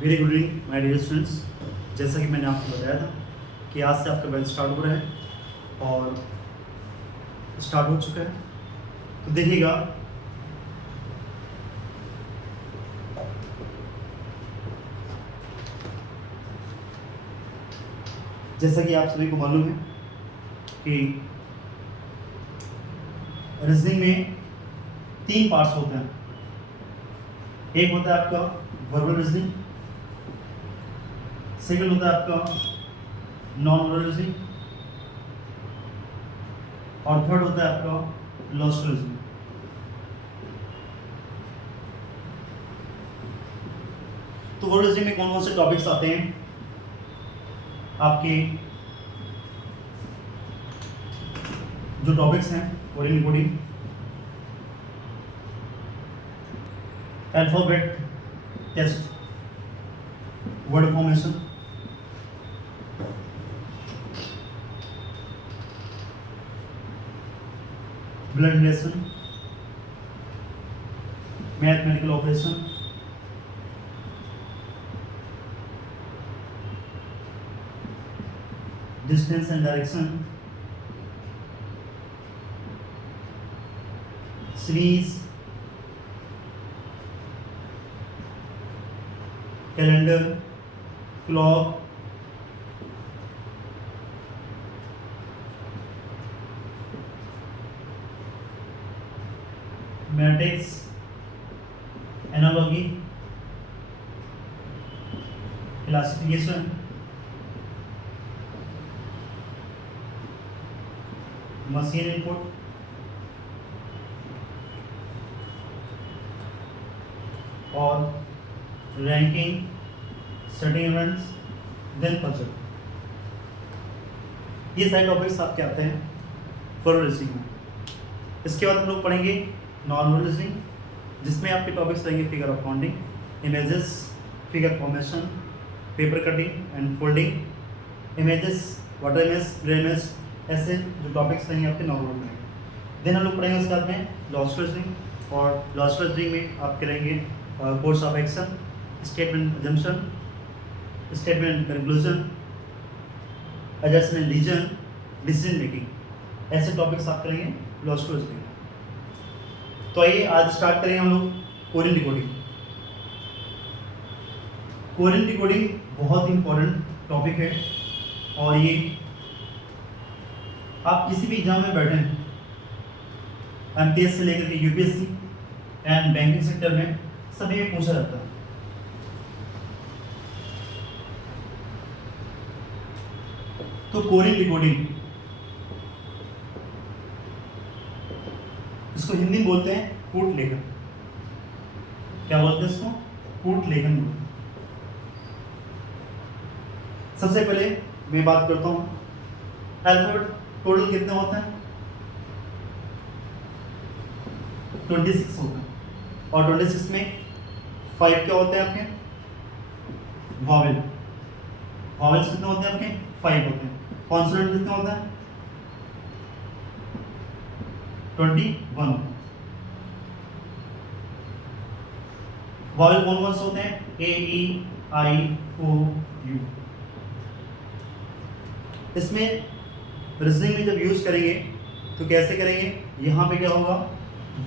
Very good evening my dear students. जैसा कि मैंने आपको बताया था कि आज से आपका बैच स्टार्ट हो रहा है और स्टार्ट हो चुका है। तो देखिएगा, जैसा कि आप सभी को मालूम है कि रीजनिंग में 3 पार्ट्स होते हैं। एक होता है आपका वर्बल रीजनिंग, सेकंड होता है आपका नॉन वर्बल रीजनिंग और थर्ड होता है आपका लॉजिकल रीजनिंग। तो वर्बल रीजनिंग में कौन कौन से टॉपिक्स आते हैं? आपके जो टॉपिक्स हैं coding decoding, alphabet test, word formation, blood relation, mathematical operation, distance and direction, series, calendar, clock, matrix, analogy, classification, machine input, और ranking, study events, then project. ये सारे टॉपिक्स आपके आते हैं वर्बल रीजनिंग में। इसके बाद हम लोग पढ़ेंगे नॉन वर्बल रीजनिंग, जिसमें आपके टॉपिक्स रहेंगे figure of counting, images, figure formation, paper cutting and folding, images, water image, grey image, ऐसे जो टॉपिक्स रहेंगे आपके नॉन वर्बल में। देन हम लोग पढ़ेंगे उसके बाद में लॉजिकल रीजनिंग, और लॉजिकल रीजनिंग में आपके रहेंगे course of action, statement assumption, statement conclusion, assertion and reason, decision making, ऐसे टॉपिक्स आप करेंगे लॉजिकल रीजनिंग। तो आइए आज स्टार्ट करेंगे हम लोग कोडिंग डिकोडिंग। कोडिंग डिकोडिंग बहुत इंपॉर्टेंट टॉपिक है, और ये आप किसी भी एग्जाम में बैठे, एमपीएस से लेकर के यूपीएससी एंड बैंकिंग सेक्टर में सभी में पूछा जाता है। तो कोडिंग डिकोडिंग, इसको हिंदी में बोलते हैं कूट लेखन। क्या बोलते हैं इसको? कूट लेखन बोलते हैं। सबसे पहले मैं बात करता हूं, अल्फाबेट टोटल कितने होते हैं? 26 होते हैं, और 26 में 5 क्या होते हैं आपके? वॉवेल। वॉवेल्स कितने होते हैं आपके? 5 होते हैं। कॉन्सोनेंट कितने होते हैं? 21। वॉवेल कौन कौन से होते हैं? ए, ई, आई, ओ, यू। इसमें रीजनिंग में जब यूज करेंगे तो कैसे करेंगे? यहाँ पे क्या होगा?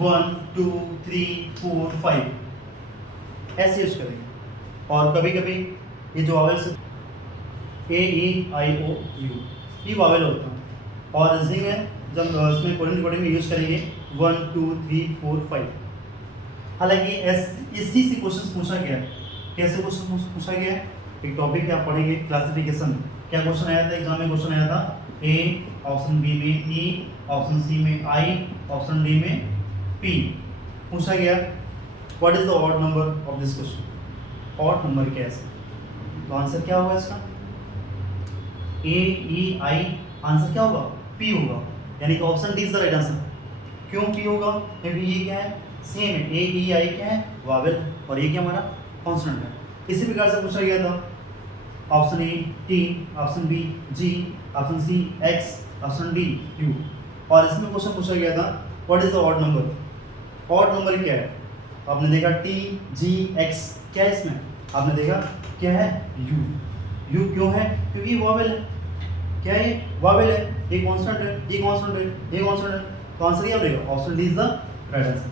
1 2 3 4 5 ऐसे यूज करेंगे। और कभी कभी ये जो vowels A, E, I, O, U, ये वॉवेल होता है। और रीजनिंग में जब इसमें कोडिंग डिकोडिंग में यूज करेंगे 1 2 3 4 5। हालांकि इसी से क्वेश्चन पूछा गया है। कैसे क्वेश्चन पूछा गया है? एक टॉपिक है, आप पढ़ेंगे क्लासिफिकेशन। क्या क्वेश्चन आया था एग्जाम में? क्वेश्चन आया था ए, ऑप्शन बी में ई, ऑप्शन सी में आई, ऑप्शन डी में पी। पूछा गया what is the odd number of this question? Odd number क्या है? तो आंसर क्या होगा इसका? ए, ई, आई, आंसर क्या होगा? पी होगा। यानी कि option D is the right answer. क्यों पी होगा? क्योंकि ये क्या है? सेम है। ए, ई, आई क्या है? वॉवेल, और ये क्या हमारा? कॉन्सोनेंट है। इसी प्रकार से पूछा गया था option A T, option B G, option C X, option D U. और इसमें क्वेश्चन पूछा गया था what is the odd number? Odd number क्या है? आपने देखा टी जी एक्स, क्या है इसमें? आपने देखा क्या है यू, यू क्यों है? क्योंकि वॉवेल है। क्या है? वॉवेल है, ये कांस्टेंट है, ये कांस्टेंट है, ये कांस्टेंट है, तो आंसर क्या बनेगा? Option D is the right answer.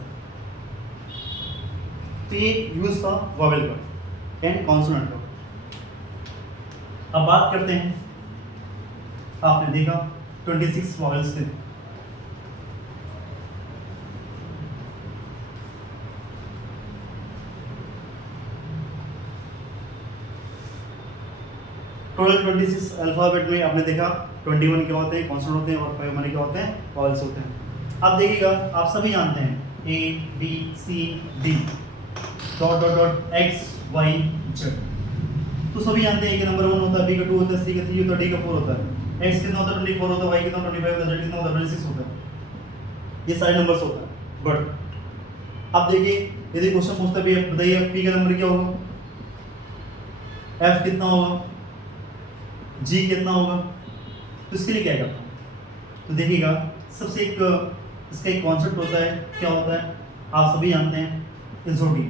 तो ये यूज था वॉवेल का एंड कॉन्सोनेंट का। अब बात करते हैं, आपने देखा 26 वॉवेल्स थे। टोटल 26 अल्फाबेट में आपने देखा 21 क्या होते हैं? कॉन्सोनेंट होते हैं, और 5 माने क्या होते हैं? वॉवेल्स होते हैं। अब देखिएगा, आप सभी जानते हैं A B C D dot dot dot X Y Z, तो सभी जानते हैं कि नंबर 1 होता है, बी का 2 होता है, सी का 3 होता है, डी का 4 होता है, एक्स कितना होता है? 24 होता है, वाई कितना 25 होता है, जेड कितना होता है? 26 होता है। ये सारे नंबर्स होता है। बट अब देखिए, यदि क्वेश्चन पूछता है बताइए पी का नंबर क्या होगा, एफ कितना होगा, जी कितना होगा, तो इसके लिए क्या करता हूँ? तो देखिएगा, सबसे एक इसका एक कॉन्सेप्ट होता है, क्या होता है? आप सभी जानते हैं, इजोटी।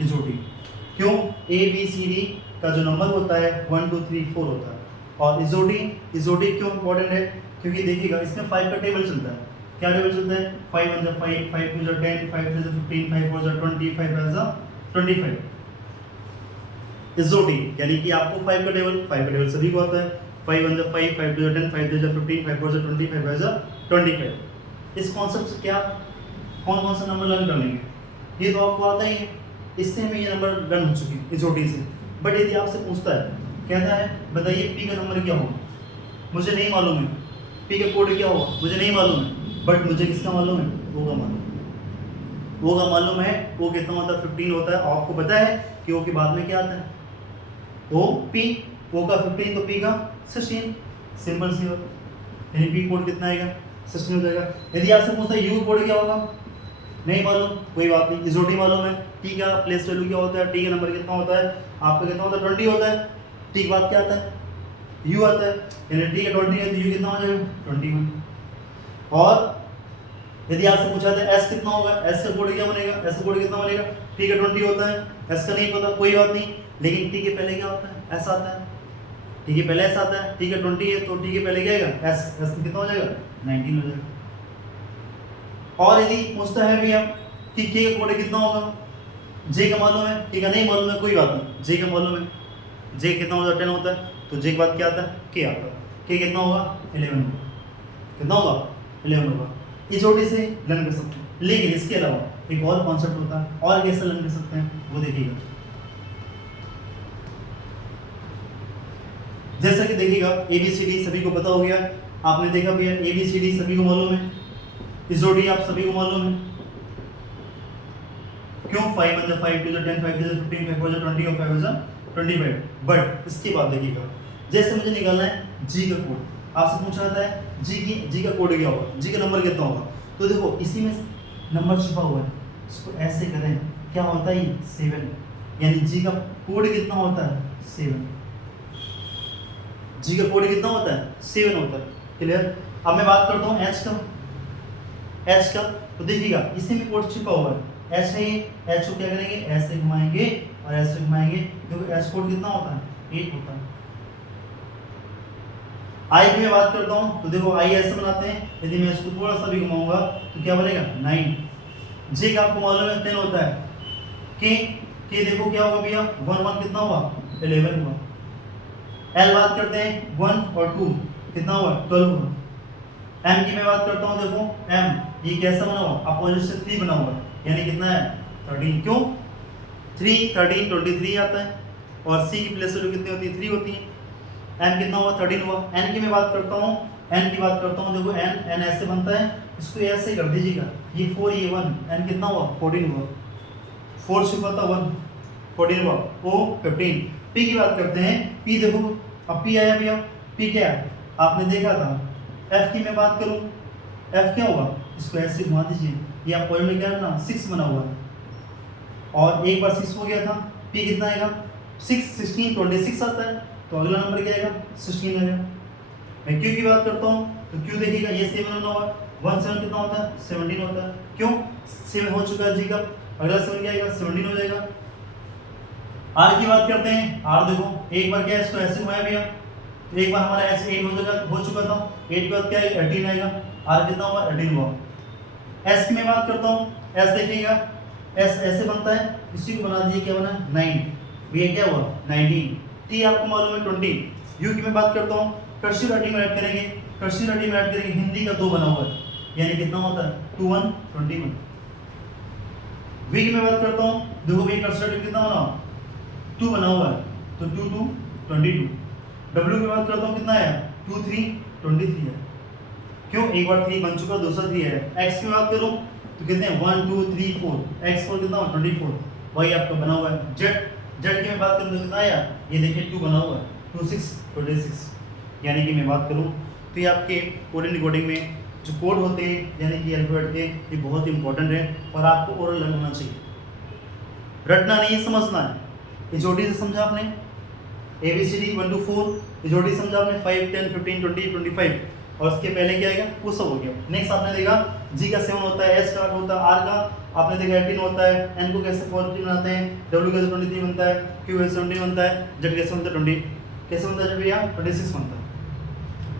इजोटी क्यों? ए बी सी डी का जो नंबर होता है 1 2 3 4 होता है, और इजोटी, इजोटी क्यों इंपॉर्टेंट है? क्योंकि देखिएगा, इसमें 5 का टेबल चलता है। क्या टेबल चलता है? 5 1 जा 5, 5 2 जा 10, 5 3 जा 15, 5 4 जा 20, 5 5 जा 25। इजोटी यानी कि आपको 5 का टेबल सभी को आता है। 5 1 जा 5, 5 2 जा 10, 5 3 जा 15, 5 4 जा 20, 5 5 जा 25। इस कॉन्सेप्ट से क्या कौन कौन सा नंबर लर्न कर लेंगे? ये तो आपको आता ही है, इससे हमें ये नंबर लर्न हो चुकी है इजोटी से। बट यदि आपसे पूछता है, कहता है बताइए पी का नंबर क्या होगा, मुझे नहीं मालूम है। पी का कोड क्या होगा, मुझे नहीं मालूम है। बट मुझे किसका मालूम है? ओ का मालूम है। ओ का मालूम है, ओ कितना होता है? 15 होता है। और आपको पता है कि ओ के बाद में क्या आता है? ओ पी, ओ का 15 तो पी का 16। सिंपल सी बात, यानी पी कोड कितना आएगा? 16 हो जाएगा। यदि आपसे पूछता है यू कोड क्या होगा, नहीं मालूम, कोई बात नहीं, इजोटी मालूम है। टी का प्लेस वैल्यू क्या होता है? टी का नंबर कितना होता है? आपका कितना होता है? 20 होता है। टी के बाद क्या आता है? यू आता है, यानी टी का 20 है तो यू कितना हो जाएगा? 21। और यदि आपसे पूछा था एस कितना होगा, एस का कोड क्या बनेगा? एस का कोड कितना बनेगा? टी का 20 होता है, एस का नहीं पता, कोई बात नहीं, लेकिन टी के पहले क्या होता है? एस आता है। टी के पहले एस आता है, टी का 20 है तो टी के पहले क्या आएगा? एस, एस कितना हो जाएगा? 19 हो जाएगा। और यदि पूछता है भैया कि के का कोड कितना होगा, जे का मालूम है, टी का नहीं मालूम है, कोई बात नहीं, जे का मालूम है, जे कितना होता है? 10 होता है, तो जे के बाद क्या आता है? के आता है। के कितना होगा? 11 होगा। कितना होगा? 11 होगा। इजोटी से लर्न कर सकते हैं, लेकिन इसके अलावा एक और कॉन्सेप्ट होता है, और कैसे लर्न कर सकते हैं वो देखिएगा। जैसा कि देखिएगा, ए बी सी डी सभी को पता हो गया। आपने देखा भैया ए बी सी डी सभी को मालूम है, इजोटी आप सभी को मालूम है। क्यों? 5 1 जा 5 2 जा 10, 5 3 जा 15, 5 4 जा 20 और 5 जा 25। बट इसके बाद देखिएगा, जैसे मुझे निकालना है जी का कोड, आपसे पूछा जाता है जी का कोड क्या होगा, जी का नंबर कितना होगा। तो देखो इसी में नंबर छुपा हुआ है, इसको ऐसे करें, क्या होता है? 7, यानी जी का कोड कितना होता है? 7। जी का कोड कितना होता है? 7 होता है। क्लियर? अब मैं बात करता हूँ एच का। एच का तो देखिएगा इसी में कोड छुपा हुआ है, एच है ये, एच को क्या करेंगे? एच से घुमाएंगे और एच से घुमाएंगे, देखो एच कोड कितना होता है? 8 होता है। आई की मैं बात करता हूँ, तो देखो आई ऐसे बनाते हैं, यदि मैं इसको थोड़ा सा भी घुमाऊंगा तो क्या बनेगा? 9। जे का आपको मालूम है 10 होता है। के देखो क्या होगा भैया? 1 1 कितना हुआ? 11 हुआ। एल बात करते हैं 1 और 2 कितना हुआ? 12 हुआ। एम की मैं बात करता हूँ, देखो एम ये कैसा बना हुआ? अपोजिट से 3 बना हुआ, यानी कितना है? 13। क्यों? 3 13 23 आता है, और सी की प्लेस वैल्यू कितनी होती है? 3 होती है। एन कितना हुआ? 13 हुआ। एन की मैं बात करता हूँ, एन की बात करता हूँ, देखो एन ऐसे बनता है, इसको ऐसे कर दीजिएगा, ये 4 ये 1, एन कितना हुआ? 14 हुआ। 4 से पता 1 14 हुआ। ओ 15। पी की बात करते हैं, पी देखो अब पी आया भैया, पी क्या है? आपने देखा था। एफ की मैं बात करूँ, एफ क्या होगा? इसको ऐसे घुमा दीजिए, ये आप पॉइंट में क्या है ना 6 बना हुआ है, और एक बार 6 हो गया था, पी कितना आएगा? 6 16 26 आता है, तो अगला नंबर क्या आएगा? 16 आएगा। मैं क्यू की बात करता हूँ, तो क्यू देखिएगा ये 7 बना हुआ है, 1 7 कितना होता है? 17 होता है। क्यों? 7 हो चुका है जी का, अगला 7 क्या आएगा, 17 हो जाएगा। आर की बात करते हैं। आर देखो एक बार क्या है, इसको ऐसे हुआ है भैया, तो एक बार हमारा ऐसे 8 हो चुका था, 8 के बाद क्या है 18 आएगा। आर कितना हुआ, 18 हुआ। एस की मैं बात करता हूँ। एस देखिएगा, एस ऐसे बनता है, इसी को बना दीजिए, क्या बना 9, भैया क्या हुआ 19। टी आपको मालूम है 20। यू की मैं बात करता हूँ, कर्सिव राइटिंग में ऐड करेंगे, कर्सिव राइटिंग में ऐड करेंगे, हिंदी का 2 बना हुआ है, यानी कितना होता है 2 1 21। वी की मैं बात करता हूँ, देखो भैया कर्सिव राइटिंग कितना बना 2 बना हुआ है, तो 2 2 22। डब्ल्यू की बात करता हूँ, कितना है 2 3 23 है। क्यों, एक बार 3 बन चुका, दूसरा 3 है। एक्स की बात करूँ तो कितने 1 2 3 4, एक्स 4 कितना 24, वही आपका बना हुआ है। जेड जेड की मैं बात करूँ तो कितना आया, ये देखिए 2 बना हुआ है, 2 6 26। यानी कि मैं बात करूँ तो ये आपके कोडिंग डिकोडिंग में जो कोड होते हैं, यानी कि अल्फाबेट के, ये बहुत इंपॉर्टेंट है और आपको ओरल लर्न होना चाहिए, रटना नहीं है, समझना है। ये जोड़ी से समझा आपने, ABCD 1 to 4, ये जोड़ी समझा आपने 5 10 15 20 25, और उसके पहले क्या आएगा, वो सब हो गया। नेक्स्ट आपने देखा G का 7 होता है, S स्टार्ट होता है, R का आपने देखा 18 होता है, N को कैसे 14 बनाते हैं, W कैसे 23 बनता है, Q कैसे 17 बनता है, Z कैसे बनता है 20, कैसे बनता है भैया 26 बनता है।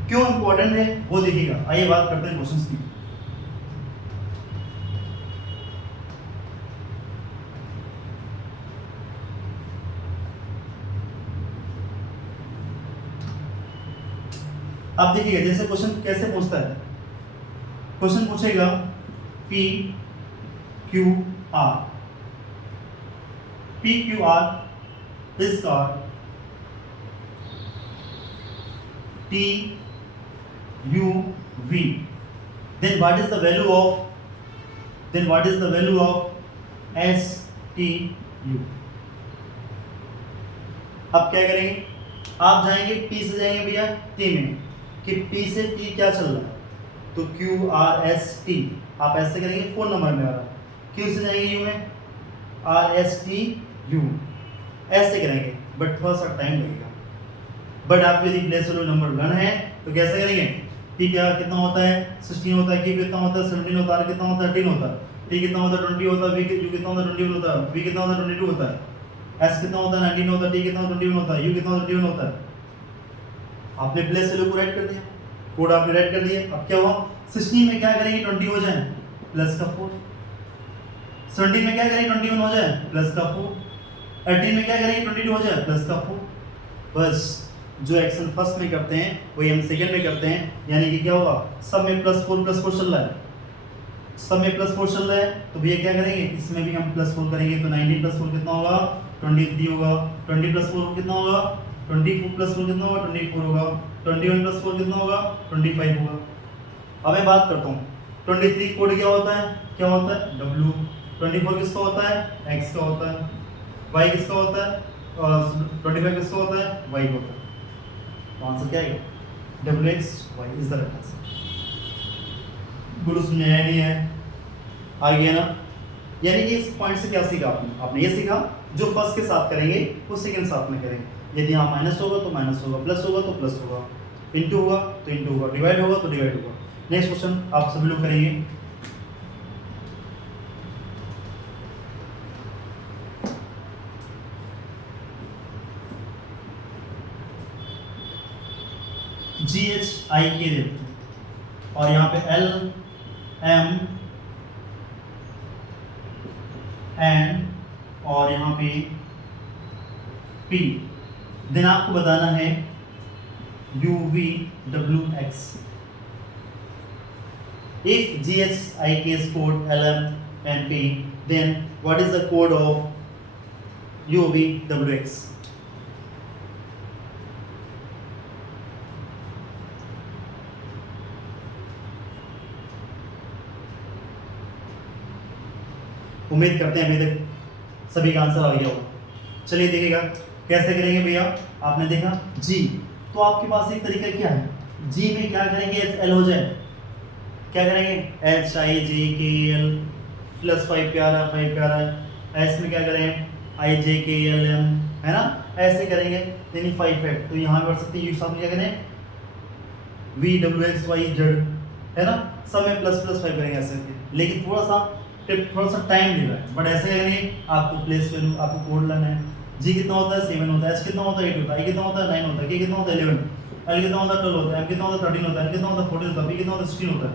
क्यों इंपॉर्टेंट है वो देखिएगा। आइए बात करते हैं क्वेश्चंस की। अब देखिएगा जैसे क्वेश्चन कैसे पूछता है, क्वेश्चन पूछेगा P Q R, P Q R is called T U V, then what is the value of S T U। अब क्या करेंगे, आप जाएंगे P से जाएंगे भैया T में, कि P से T क्या चल रहा है, तो Q R S T आप ऐसे करेंगे, 4 नंबर में आ रहा है। Q से जाएंगे U में, R S T U ऐसे करेंगे, बट थोड़ा सा टाइम लगेगा। बट आप यदि प्लेस वैल्यू नंबर 1 है तो कैसे करेंगे, P क्या कितना होता है 16 होता है, Q कितना होता है 17 होता है, R कितना होता है 18 होता है, T कितना होता है 20 होता है, V कितना होता है 21 होता है, V कितना होता है 22 होता है, S कितना होता है 19 होता है, T कितना होता है 21 होता है, U कितना होता है 21 होता है। आपने प्लेस वैल्यू को राइट कर दिया, कोड आपने राइट कर दिया। अब क्या हुआ, 16 में क्या करेंगे 20 हो जाए प्लस का 4, 17 में क्या करेंगे 21 हो जाए प्लस का 4, 18 में क्या करेंगे 22 हो जाए प्लस का 4। बस जो एक्शन फर्स्ट में करते हैं वही हम सेकंड में करते हैं, यानी कि क्या होगा, सब में प्लस 4 चल रहा है, सब में प्लस 4 चल रहा है, तो भैया क्या करेंगे इसमें भी हम प्लस 4 करेंगे, तो 19 प्लस 4 कितना होगा 23 होगा, 20 प्लस 4 कितना होगा 24 प्लस 4 कितना होगा 24 होगा, 21 प्लस 4 कितना होगा 25 होगा। अब मैं बात करता हूँ 23 कोड क्या होता है W, 24 किसका होता है X का होता है, Y किसका होता है 25 किसका होता है Y का होता है। तो आंसर क्या आएगा WXY is the right answer. गुरु समझाया नहीं है, आ गया ना। यानी कि इस पॉइंट से क्या सीखा आपने ये सीखा जो फर्स्ट के साथ करेंगे वो सेकंड साथ में करेंगे। यदि यहाँ माइनस होगा तो माइनस होगा, प्लस होगा तो प्लस होगा, इंटू होगा तो इंटू होगा, डिवाइड होगा तो डिवाइड होगा। नेक्स्ट क्वेश्चन आप सभी लोग करेंगे। GHIK देते हैं और यहाँ पे L M N और यहाँ पे P, देन आपको बताना है UVWX। If GHIK is code LM and P, then what is the code of UVWX? उम्मीद करते हैं अभी तक सभी का आंसर आ गया हो। चलिए देखिएगा कैसे करेंगे भैया। आपने देखा जी, तो आपके पास एक तरीका क्या है, जी में क्या करेंगे एल हो जाए, क्या करेंगे HIJKL प्लस 5 प्यारा 5 प्यारा, एस में क्या करेंगे IJKLM है ना, ऐसे करेंगे यानी 5 है, तो यहाँ बढ़ सकते हैं। यू सामने क्या करें VWXYZ है ना, सब में प्लस 5 करेंगे ऐसे करके। लेकिन थोड़ा सा थोड़ा सा टाइम ले रहा है, बट ऐसे करेंगे आपको प्लेस वैल्यू, आपको कोड लाना है। जी कितना होता है 7 होता है, एच कितना होता है 8 होता है, ए कितना होता है 9 होता है, के कितना होता है 11, एल कितना होता है 12 होता है, एम कितना होता है 13 होता है, एन कितना होता है 14 होता है, बी कितना होता है 16 होता है,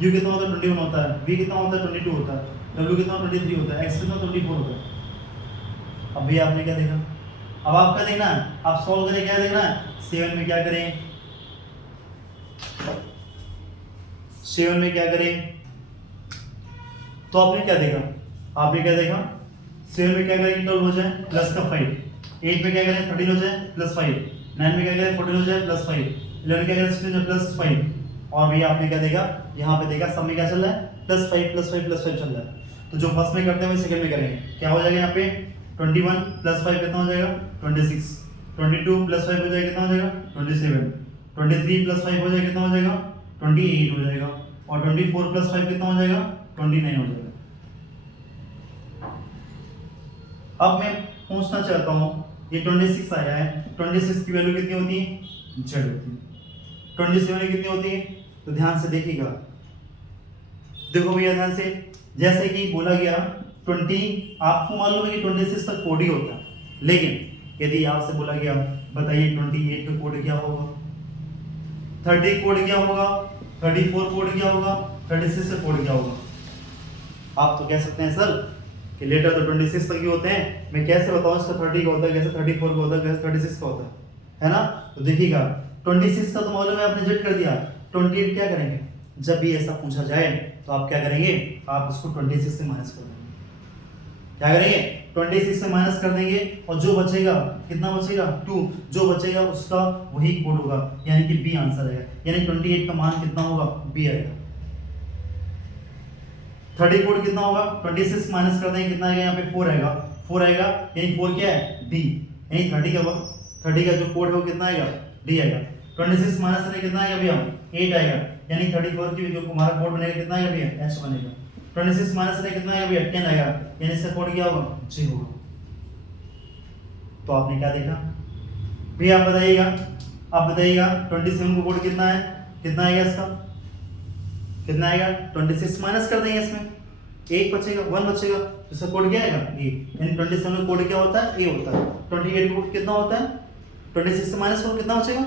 यू कितना होता है 21 होता है, वी कितना होता है 22 होता है, डब्ल्यू कितना 23 होता है, एक्स कितना 24 होता है। अब भैया आपने क्या देखा, अब आपका देखना है, आप सॉल्व करें, क्या देखना है 7 में क्या करें, 7 में क्या करें, तो आपने क्या देखा, आपने क्या देखा 7 में क्या करें 12 हो जाए प्लस का 5, 8 में क्या करें 13 हो जाए प्लस 5, 9 में क्या करें 14 हो जाए प्लस 5, 11 क्या करें 16 हो जाए प्लस 5, और भैया आपने क्या देखा, यहाँ पे देखा सब में क्या चल रहा है प्लस 5 प्लस 5 प्लस 5 चल रहा है। तो जो फर्स्ट में करते हैं वही सेकंड में करेंगे, क्या हो जाएगा यहाँ पे 21 प्लस 5 कितना हो जाएगा 26, 22 प्लस 5 हो जाएगा कितना हो जाएगा 27, 23 प्लस 5 हो जाएगा कितना हो जाएगा 28 हो जाएगा, और 24 प्लस 5 कितना हो जाएगा 29 हो जाएगा। अब मैं पूछना चाहता हूँ ये 26 आया है, 26 की वैल्यू कितनी होती है z होती है, 27 कितनी होती है, तो ध्यान से देखिएगा, देखो भैया ध्यान से, जैसे कि बोला गया 20, आपको मालूम है कि 26 तक कोड ही होता है, लेकिन यदि आपसे बोला गया बताइए 28 का कोड क्या होगा, 30 कोड क्या होगा, 34 कोड क्या होगा, 36 का कोड क्या होगा। आप तो कह सकते हैं सर कि लेटर तो 26 तक ही होते हैं, मैं कैसे बताऊं इसका 30 का होता है, कैसे 34 का होता है, कैसे 36 का होता है ना। तो देखिएगा 26 का तो मालूम है आपने जेट कर दिया, 28 क्या करेंगे, जब भी ऐसा पूछा जाए तो आप क्या करेंगे, आप इसको 26 से माइनस कर देंगे, क्या करेंगे 26 से माइनस कर देंगे, और जो बचेगा कितना बचेगा 2, जो बचेगा उसका वही कोड होगा, यानी कि बी आंसर आएगा, यानी 28 का मान कितना होगा बी आएगा। 30 कोड कितना होगा, 26 माइनस कर देंगे कितना आएगा, यहाँ पे 4 आएगा, 4 आएगा, यानी 4 क्या है डी, यानी 30 का जो कोड है वो कितना आएगा डी आएगा। 26 माइनस करें कितना आएगा भैया 8 आएगा, यानी 34 की जो हमारा कोड बनेगा कितना आएगा भैया एच बनेगा। 26 माइनस करें कितना आएगा भैया 10 आएगा, यानी इसका कोड क्या होगा जी होगा। तो आपने क्या देखा भैया, आप बताइएगा, आप बताइएगा 27 का कोड कितना है, कितना आएगा इसका, कितना आएगा 26 माइनस कर देंगे, इसमें 1 बचेगा 1 बचेगा, तो इसका कोड क्या आएगा ए, यानी 27 का कोड क्या होता है ए होता है। 28 का कोड कितना होता है, 26 से माइनस करो कितना बचेगा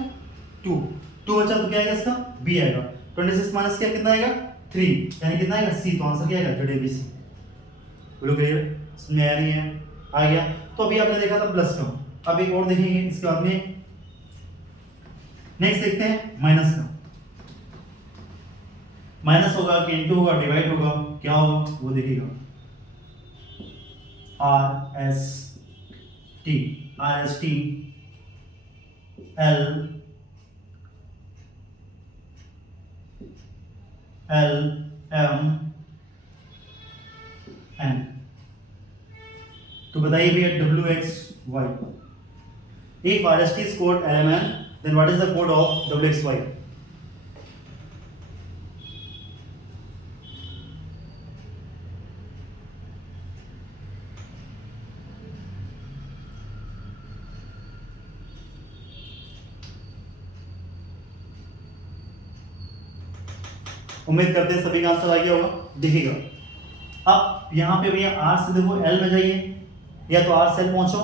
2, 2 बचा तो क्या आएगा इसका बी आएगा। 26 माइनस क्या कितना आएगा 3, यानी कितना आएगा सी, तो आंसर क्या आएगा जेड ए बी सी। बोलो क्लियर, समझ आ रही है, आ गया। तो अभी आपने देखा था प्लस का, अब एक और देखेंगे इसके बाद में, नेक्स्ट देखते हैं माइनस का। माइनस होगा कि इंटू होगा डिवाइड होगा क्या होगा वो देखिएगा, R S T L M N. तो बताइए भैया W X Y, if R S T is code L M N then what is the code of W X Y. उम्मीद करते हैं सभी का आंसर आ गया होगा। देखिएगा अब यहाँ पे भैया आर से देखो एल में जाइए, या तो आर से एल पहुंचो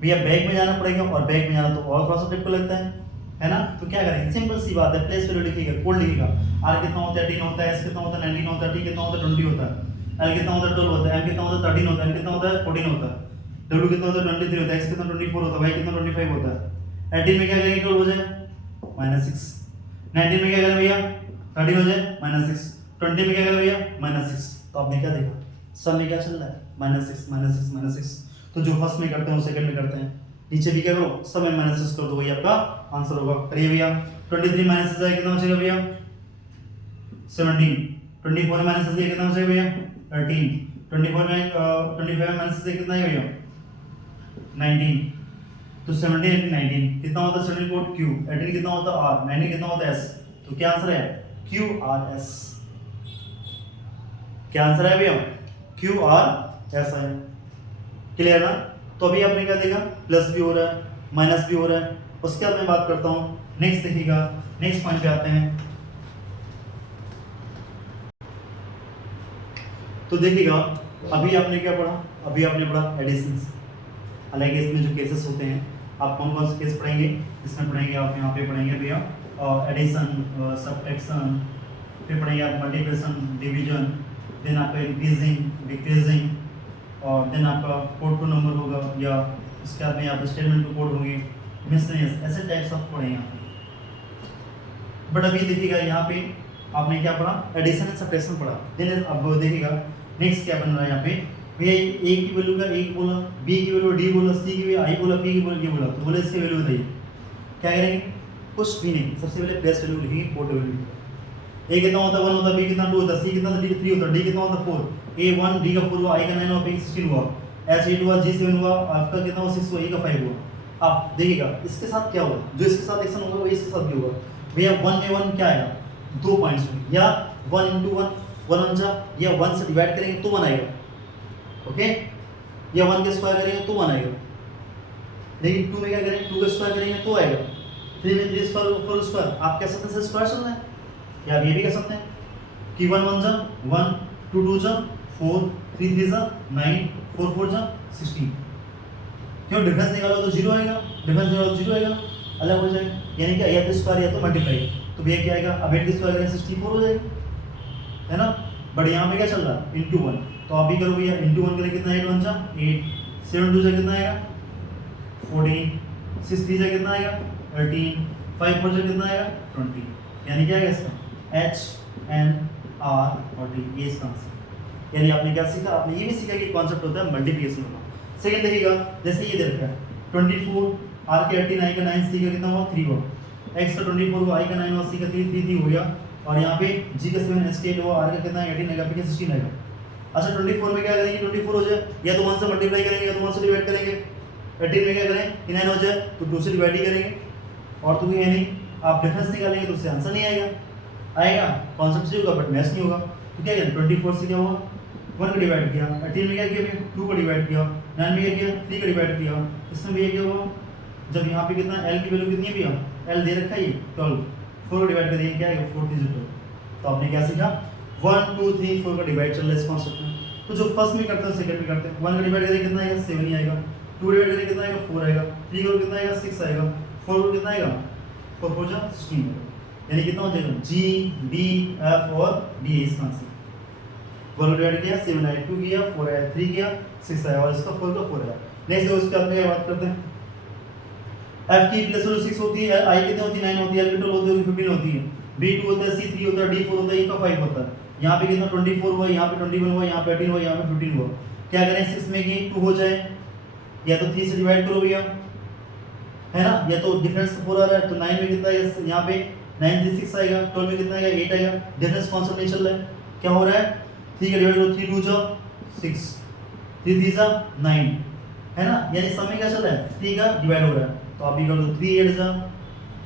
भैया, बैक में जाना पड़ेगा, और बैक में जाना तो और थोड़ा सा टिपिकल लगता है ना। तो क्या करेंगे, सिंपल सी बात है, प्लेस वैल्यू लिखिएगा, कोड लिखिएगा, आर कितना होता है 18 होता है, एस कितना होता है 19 होता है, टी कितना होता है 20 होता है, एल कितना होता है 12 होता है, एम कितना होता है 13 होता है, एन कितना होता है 14 होता है, डब्ल्यू कितना होता है 23 होता है, एक्स कितना 24 होता है, वाई कितना 25 होता है। 18 में क्या करेंगे 12 हो जाए -6, 19 में क्या करें भैया 13 हो जाए -6, 20 में क्या करें भैया -6। तो आपने क्या देखा, सब में क्या चल रहा है -6 -6। तो जो फर्स्ट में करते हैं वो सेकंड में करते हैं, नीचे भी क्या करो सब में -6 कर दो, वही आपका आंसर होगा। करिए भैया 23 माइनस से कितना बचेगा भैया 17, 24 माइनस से कितना बचेगा भैया 13, 24 में 25 माइनस से कितना है भैया 19। तो 17 18 19 कितना होता है 17 कोड Q, 18 कितना होता है R, 19 कितना होता है S। तो क्या आंसर है QRS। क्या आंसर है भैया QRS है। क्लियर ना। तो अभी आपने क्या देखा, प्लस भी हो रहा है माइनस भी हो रहा है। उसके बाद मैं बात करता हूँ नेक्स्ट, देखिएगा नेक्स्ट पॉइंट पे आते हैं। तो देखिएगा अभी आपने क्या पढ़ा, अभी आपने पढ़ा एडिशंस। हालांकि इसमें जो केसेस होते हैं आप कौन कौन से केस पढ़ेंगे, इसमें पढ़ेंगे आप यहाँ पे पढ़ेंगे भैया एडिशन, सब्ट्रैक्शन, फिर पढ़ेंगे आप मल्टीप्लिकेशन, डिवीजन, देन आपका इंक्रीजिंग, डिक्रीजिंग, और देन आपका कोड टू नंबर होगा, या उसके बाद में यहाँ पे स्टेटमेंट टू कोड होंगे, मिसलेनियस, ऐसे टाइप्स आप पढ़ेंगे यहाँ पे। बट अभी देखिएगा यहाँ पे आपने क्या पढ़ा, एडिशन एंड सब्ट्रैक्शन पढ़ा। देन अब देखिएगा नेक्स्ट क्या बन रहा है यहाँ पे, भैया ए की वैल्यू का एक बोला, बी की वैल्यू डी बोला, सी की वैल्यू आई बोला, पी की वैल्यू बोला, तो बोले इसकी वैल्यू बताइए। क्या करेंगे, कुछ भी नहीं, सबसे पहले प्लेस वैल्यू लिखेंगे, कोड वैल्यू। ए कितना होता है 1 होता है, बी कितना 2 होता है, सी कितना 3 होता है, डी कितना होता है 4, ए 1, डी का 4 हुआ, आई का 9 हुआ, पी 16 हुआ, एच 8 हुआ, जी 7 हुआ, आपका कितना हुआ 6 हुआ, ए का 5 हुआ। अब देखिएगा इसके साथ क्या होगा, जो इसके साथ एक्शन होगा वो इसके साथ भी होगा। भैया 1 में 1 क्या आएगा, 2 पॉइंट्स होंगे, या 1 × 1 1 1 जा, या 1 से डिवाइड करेंगे तो 1 आएगा, ओके, या 1 के स्क्वायर करेंगे तो 1 आएगा। लेकिन 2 में क्या करेंगे, 2 का स्क्वायर करेंगे तो आएगा, 3 में 3 स्क्वायर 4 स्क्वायर, आप कह सकते हैं स्क्वायर चलना है, या आप ये भी कह सकते हैं कि 1 1 जा 1, 2 2 जा 4, 3 3 जा 9, 4 4 जा 16। क्यों, डिफरेंस निकालो तो 0 आएगा, डिफरेंस निकालो तो 0 आएगा, अलग हो जाएगा, यानी कि या तो स्क्वायर या तो मल्टीप्लाई, तो भैया क्या आएगा, अब 8 के स्क्वायर करेंगे 64 हो जाएगा, है ना। बट यहाँ पे क्या चल रहा है, इंटू 1, तो आप भी करो भैया, इंटू 1 करें कितना, 8 1 जा 8, 7 2 जा कितना आएगा 14, 6 3 जा कितना आएगा 13, 5 4 जा कितना आएगा 20, यानी क्या आएगा इसका H N R और D, ये इसका आंसर। यानी आपने क्या सीखा, आपने ये भी सीखा कि कॉन्सेप्ट होता है मल्टीप्लिकेशन का। सेकंड देखिएगा, जैसे ये दे रखा है 24, R के 18, I का 9, C का कितना हुआ 3 हुआ, X का 24 हुआ, I का 9 हुआ, C का 3 3 3 हो गया, और यहाँ पे G का 7, H का 8 हुआ, R का कितना 18 आएगा, P का 16 आएगा। अच्छा 24 में क्या करेंगे, 24 हो जाए या तो 1 से मल्टीप्लाई करेंगे या तो 1 से डिवाइड करेंगे। 18 में क्या करें कि 9 हो जाए तो 2 से डिवाइड ही करेंगे, और तो यानी आप डिफरेंस निकालेंगे तो उससे आंसर नहीं आएगा, आएगा कॉन्सेप्ट से होगा बट मैच नहीं होगा। तो क्या करें, 24 से क्या हुआ 1 का डिवाइड किया, 18 में क्या किया 2 का डिवाइड किया, 9 में क्या किया 3 का डिवाइड किया, इसमें भी क्या हुआ, जब यहाँ पे कितना L की वैल्यू कितनी है भैया, L दे रखा है ये 12, 4 का डिवाइड करेंगे क्या आएगा 4 3 12। तो आपने क्या सीखा, 1 2 3 4 का डिवाइड चल रहा है इस कॉन्सेप्ट में। तो जो फर्स्ट में करते हैं सेकंड में करते हैं, 1 का डिवाइड करेंगे कितना आएगा 7 ही आएगा, 2 डिवाइड करेंगे कितना आएगा 4 आएगा, 3 का कितना आएगा 6 आएगा, 4 का कितना आएगा 4 4 जा 16 आएगा, यानी कितना हो जाएगा G B F और D है इसका आंसर। 1 डिवाइड किया 7 आया, 2 किया 4 आया, 3 किया 6 आया, और इसका 4 का 4 आया। नेक्स्ट उसके बाद में बात करते हैं, F की प्लस वैल्यू 6 होती है, I कितनी होती है 9 होती है, L की 12 होती है, 15 होती है, B 2 होता है, C 3 होता है, D 4 होता है, E का 5 होता है। यहाँ पे कितना 24 हुआ, यहाँ पे 21 हुआ, यहाँ पे 18 हुआ, यहाँ पे 15 हुआ। क्या करें 6 में कि 2 हो जाए, या तो 3 से डिवाइड करो भैया, है ना, या तो डिफरेंस 4 आ रहा है तो 9 में कितना आएगा, यहाँ पे 9 3 6 आएगा, 12 में कितना आएगा 8 आएगा, डिफरेंस कॉन्सेप्ट नहीं चल रहा है। क्या हो रहा है 3 का डिवाइड करो, 3 2 जा 6, 3 3 जा 9, है ना, यानी समय क्या चल रहा है 3 का डिवाइड हो रहा है। तो आप ये कर दो 3 8 जा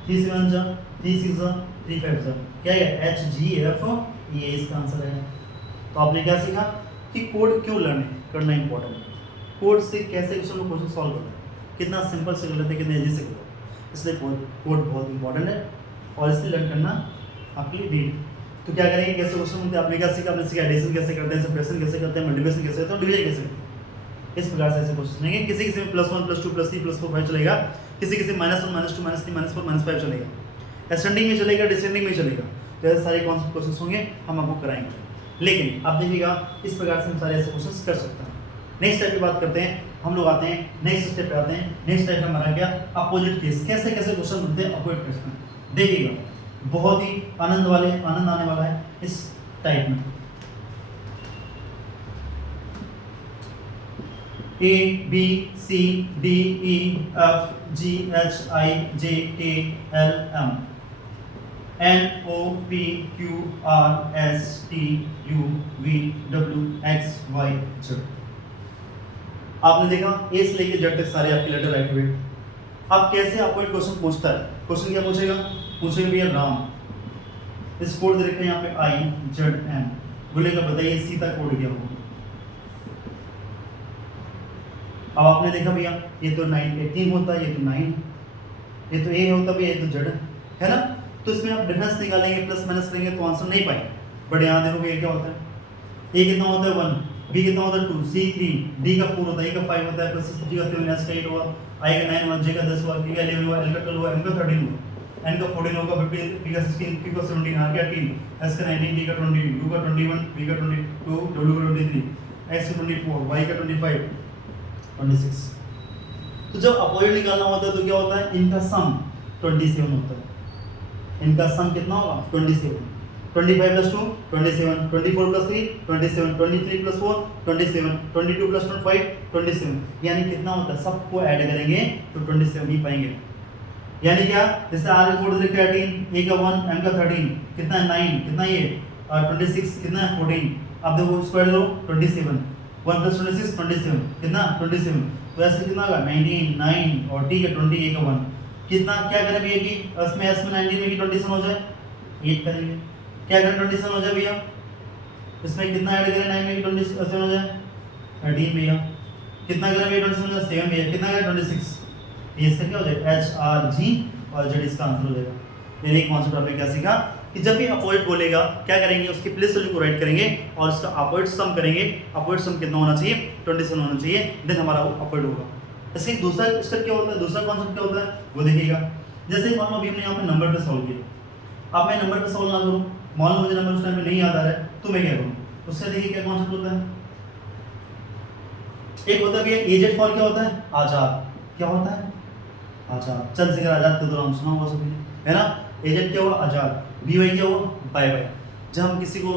3 7 जा 3 6 जा 3 5 जा, क्या है H G F, ये इसका आंसर है। तो आपने क्या सीखा कि कोड क्यों लर्न करना इंपॉर्टेंट है, कोड से कैसे क्वेश्चन सॉल्व करना है, कितना सिंपल से कर लेते हैं, कितने ईजी से करते हैं, इसलिए कोड बहुत इंपॉर्टेंट है और इससे लर्न करना आपके लिए डील। तो क्या करेंगे, कैसे क्वेश्चन होते हैं, आपने क्या सीखा, आपने सीखा एडिशन कैसे करते हैं, सब्ट्रैक्शन कैसे करते हैं, मल्टीप्लिकेशन कैसे करते हैं, डिवीजन कैसे करते हैं। इस प्रकार से ऐसे क्वेश्चन नहीं है, किसी में +1 +2 +3 +4 5 चलेगा, किसी -1 -2 -3 -4 -5 चलेगा, असेंडिंग में चलेगा, डिसेंडिंग में चलेगा। तो ऐसे सारे कॉन्सेप्ट क्वेश्चन होंगे, हम आपको कराएंगे। लेकिन आप देखिएगा इस प्रकार से हम सारे ऐसे क्वेश्चन कर सकते हैं। नेक्स्ट टाइप की बात करते हैं, हम लोग आते हैं नेक्स्ट स्टेप पे आते हैं। नेक्स्ट टाइप हमारा क्या, अपोजिट केस, कैसे कैसे क्वेश्चन बनते हैं अपोजिट केस में। देखिएगा बहुत ही आनंद आने वाला है इस टाइप में। A B C D E F G H I J K L M N O P Q R S T U V W X Y Z। आपने देखा ए से लेके जेड तक सारे आपके लेटर राइट हुए। अब कैसे आपको एक क्वेश्चन पूछता है, क्वेश्चन क्या पूछेगा भैया राम, इस कोड दे रखे हैं यहाँ पे I Z N, बोलेगा बताइए सी तक कोड क्या होगा। अब आपने देखा भैया ये तो 18 होता है, ये तो 9, ये तो ए होता भैया, ये तो जेड है ना। तो इसमें आप डिफरेंस निकालेंगे, प्लस माइनस करेंगे तो आंसर नहीं पाएंगे। बट यहाँ देखो ये क्या होता है, ए कितना होता है 1, बी कितना होता है 2, सी 3, डी का 4 होता है, ए का 5 होता है, प्लस जी का 7, एस का 8 हुआ, आई का 9 हुआ, जे का 10 हुआ, पी का 11 हुआ, एल का 12 हुआ, एम का 13 हुआ, एन का 14 होगा, 15, पी का 16, क्यू का 17, आर का 18, एस का 19, डी का 20, यू का 21, पी का 22, डब्ल्यू का 23, एक्स का 24, वाई का 25, 26। तो जब अपोजिट निकालना होता है तो क्या होता है, इनका सम 27 होता है। इनका सम कितना होगा 27, 25 प्लस 2 27, 24 प्लस 3 27, 23 प्लस 4 27, 22 प्लस 5 27, यानी कितना होता है, सबको ऐड करेंगे तो 27 ही पाएंगे। यानी क्या, जैसे आर का 4 लिखते हैं 18, ए का 1, एम का 13, कितना है 9, कितना ये 26, कितना है 14, अब देखो स्क्वायर लो 27, 1 प्लस 26 27, कितना 27, तो ऐसे कितना होगा 19, 9 और टी का 20, ए का 1, कितना क्या करें भैया कि इसमें एस में 19 में की 27 हो जाए 8 करेंगे, क्या करें 27 हो जाए भैया, इसमें कितना ऐड करें 9 में की 27 हो जाए 13 भैया, कितना करें भैया 27 हो जाए 7 भैया, कितना करें 26, ये इसका क्या हो जाएगा एच आर जी और जेड इसका आंसर हो जाएगा। यानी कॉन्सेप्ट आपने क्या सीखा कि जब भी अपोजिट बोलेगा क्या करेंगे, उसकी प्लेस वैल्यू को राइट करेंगे और उसका अपोजिट सम करेंगे। अपोजिट सम कितना होना चाहिए 27 होना चाहिए, देन हमारा अपोजिट होगा। इसके दूसरा स्टेप क्या होता है, दूसरा कॉन्सेप्ट क्या होता है वो देखिएगा। जैसे मान लो अभी हमने यहाँ पे नंबर पे सॉल्व किया, अब मैं नंबर पे सॉल्व ना करूँ, मान लो मुझे नंबर उस टाइम पे नहीं याद आ रहा है तो मैं क्या करूँ, उससे देखिए क्या कॉन्सेप्ट होता है। एक होता है भैया एजेड फॉर क्या होता है आजाद, क्या होता है आजाद, चंद्रशेखर आजाद का तो नाम सुना होगा सभी है ना। एजेड क्या हुआ आजाद, बी वाई क्या हुआ बाय बाय। जब हम किसी को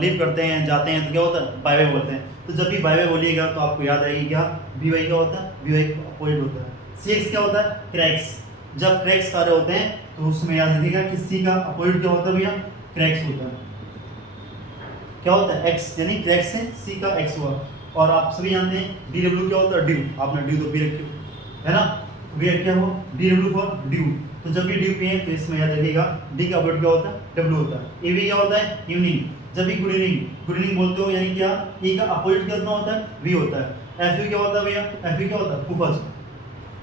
लीव करते हैं जाते हैं तो क्या होता है बाय बाय बोलते हैं, तो जब भी बाय बाय बोलिएगा तो आपको याद आएगी क्या बी वाई क्या होता है, बी वाई अपोजिट होता है। सी एक्स क्या होता है क्रैक्स, जब क्रैक्स आ रहे होते हैं तो उसमें याद रखिएगा कि सी का अपोजिट क्या होता है भैया क्रैक्स होता है। क्या होता है एक्स, यानी क्रैक्स से सी का एक्स हुआ। और आप सभी जानते हैं डी डब्ल्यू क्या होता है ड्यू, आपने ड्यू तो पी रखी है ना, भैया क्या हो डी डब्ल्यू फॉर ड्यू, तो जब भी ड्यू पिए तो इसमें याद रखिएगा डी का अपोजिट क्या होता है डब्ल्यू होता है। ए वी क्या होता है इवनिंग, जब भी गुड इवनिंग बोलते हो यानी क्या ई का अपोजिट कितना होता है वी होता है। एफ यू क्या होता है भैया, एफ यू क्या होता है फूफा जी।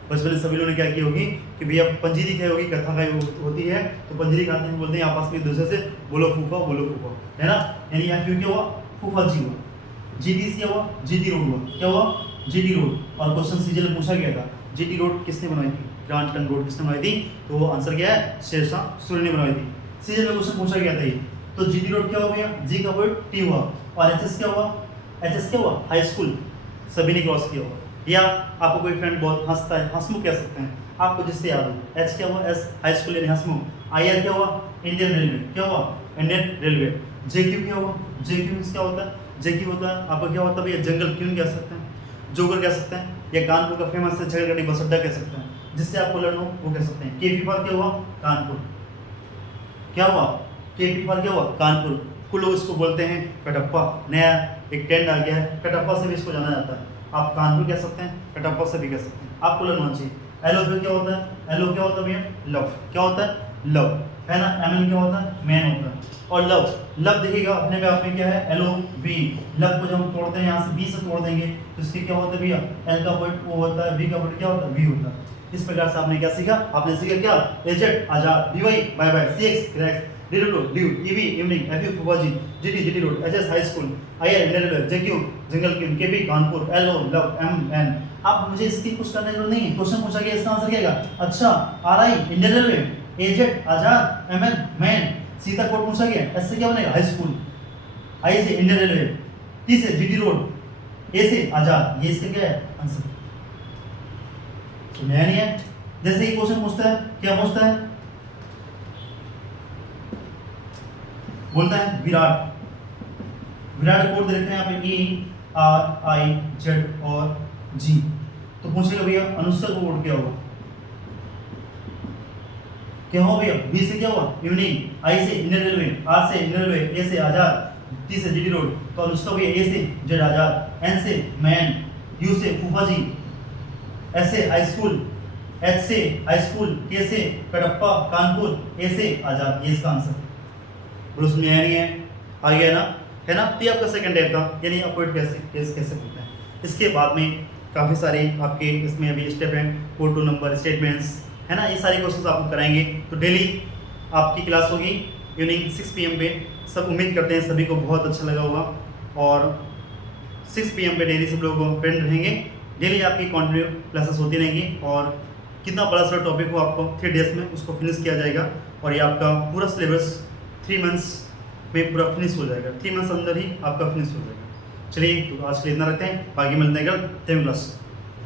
बचपन में सभी लोगों ने क्या की होगी कि भैया पंजीरी खाई होगी, कथा खाई होती है तो पंजीरी खाते हैं बोलते हैं आपस में एक दूसरे से बोलो फूफा है ना, यानी एफ यू क्या हुआ फूफा जी हुआ। जीटी क्या हुआ जीटी रोड हुआ, क्या हुआ जीटी रोड। और क्वेश्चन सीजन में पूछा गया था जीटी रोड किसने बनवाई थी, ग्रांड ट्रंक रोड किसने बनवाई थी, तो वो आंसर क्या है शेरशाह सूरी ने बनवाई थी। सीजन में क्वेश्चन पूछा गया था ये, तो जीटी रोड क्या हुआ भैया जी का वर्ड टी हुआ। और एचएस क्या हुआ, एचएस क्या हुआ हाई स्कूल, सभी ने क्रॉस किया हुआ। या आपको कोई फ्रेंड बहुत हंसता है, हंसमुख कह सकते हैं आपको जिससे याद हो, एच क्या हुआ एस हाई स्कूल यानी हंसमुख। आई आर क्या हुआ इंडियन रेलवे, क्या हुआ इंडियन रेलवे। जे क्यू क्या हुआ, जे क्यू क्या होता है, जे क्यू होता है आपका क्या होता है भैया जंगल क्यों कह सकते हैं, जोगर कह सकते हैं, या कानपुर का फेमस है झगड़गड़ी बस अड्डा कह सकते हैं, जिससे आपको लर्न हो वो कह सकते हैं। के पी फॉर क्या हुआ कानपुर, क्या हुआ के पी फॉर क्या हुआ कानपुर। कुछ लोग इसको बोलते हैं कटप्पा, नया एक ट्रेंड आ गया है कटप्पा से भी इसको जाना जाता है। आप कानपुर कह सकते हैं कटप्पा से भी कह सकते हैं, आपको लर्न होना चाहिए। एलो फिर क्या होता है, एलो क्या होता है भैया लव, क्या होता है लव है ना। एम एन क्या होता है मैन होता है। और लव, लव देखिएगा अपने में आप में क्या है एल ओ वी, लव को जब हम तोड़ते हैं यहाँ से बी से तोड़ देंगे तो इसके क्या होता है भैया एल का पॉइंट ओ होता है, वी का पॉइंट क्या होता है वी होता है। इस प्रकार से आपने क्या सीखा, आपने सीखा क्या A Z Azad, B Y bye bye, C X cracks, D W dew, E V evening, F U फुफाजी, G T GT road, H S high school, I R Indian railway, J Q jungle Q, K P Kanpur, L O love M N. आप मुझे इसकी कुछ करने की जरूरत नहीं है, क्वेश्चन पूछा गया इसका आंसर क्या आएगा। अच्छा R I Indian railway, A Z Azad, M N man, Sita code पूछा गया, एस से क्या बनेगा हाई स्कूल, आई से इंडियन रेलवे, टी से जीटी रोड, ए से आजाद, ये इसका क्या है आंसर। तो नया नहीं है। जैसे ही क्वेश्चन पूछता है क्या पूछता है, बोलता है विराट, विराट कोड दे रखे हैं यहाँ पे ई आर आई जेड और जी, तो पूछेगा भैया अनुष्का को कोड क्या होगा, क्या हो भैया बी से क्या हुआ इवनिंग, आई से इंडियन रेलवे, आर से इंडियन रेलवे, ए से आजाद, टी से जीटी रोड, तो अनुष्का भैया ए से जेड आजाद, एन से मैन, यू से फूफा जी, एस से हाई स्कूल, एच से हाई स्कूल, के से कटप्पा कानपुर, ए से आजाद, ये इसका आंसर। बोलो समझ आया नहीं है, आ गया ना, है ना। तो ये आपका सेकंड टाइप था, यानी अपोजिट कैसे बोलते हैं। इसके बाद में काफ़ी सारे आपके इसमें अभी स्टेप हैं, 4 to नंबर स्टेटमेंट्स है ना, ये सारे क्वेश्चंस आपको कराएंगे। तो डेली आपकी क्लास होगी इवनिंग 6 PM पे। सब उम्मीद करते हैं सभी को बहुत अच्छा लगा होगा। और 6 PM पे डेली सब लोग फ्रेंड रहेंगे। डेली आपकी कंटिन्यू क्लासेस होती रहेंगी और कितना बड़ा सा टॉपिक हो आपको 3 डेज में उसको फिनिश किया जाएगा और ये आपका पूरा सिलेबस 3 मंथ्स में पूरा फिनिश हो जाएगा। 3 मंथ्स अंदर ही आपका फिनिश हो जाएगा। चलिए तो आज के लिए इतना रखते हैं, बाकी मिलते हैं कल। Thank you class.